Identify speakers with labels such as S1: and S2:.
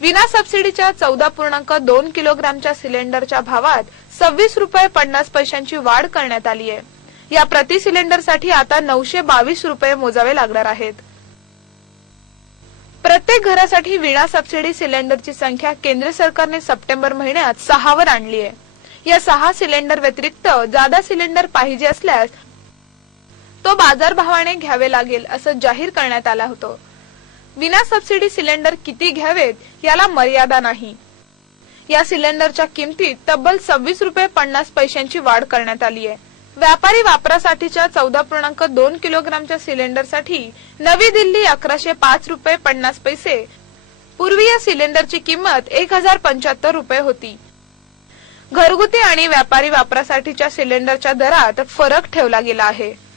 S1: विना सबसिडीच्या चौदा पूर्णांक दोन किलोग्रामच्या सिलेंडरच्या भावात सव्वीस रुपये पन्नास पैशांची वाढ करण्यात आली आहे. या प्रति सिलेंडरसाठी आता नऊशे बावीस रुपये मोजावे लागणार आहेत. प्रत्येक घरासाठी विना सबसिडी सिलेंडरची संख्या केंद्र सरकारने सप्टेंबर महिन्यात सहावर आणली आहे. या सहा सिलेंडर व्यतिरिक्त जादा सिलेंडर पाहिजे असल्यास तो बाजारभावाने घ्यावे लागेल असं जाहीर करण्यात आला होतं. विना सबसिडी सिलेंडर किती घ्यावेत याला मर्यादा नाही. या सिलेंडरच्या किमतीत तब्बल सव्वीस रुपये पन्नास पैशांची वाढ करण्यात आली आहे. व्यापारी वापरासाठीच्या चौदा पूर्णांक दोन किलोग्रामच्या सिलेंडरसाठी नवी दिल्ली अकराशे पाच रुपये पन्नास पैसे. पूर्वी या सिलेंडरची किंमत एक हजार पंच्याहत्तर रुपये होती. घरगुती आणि व्यापारी वापरासाठीच्या सिलेंडरच्या दरात फरक ठेवला गेला आहे.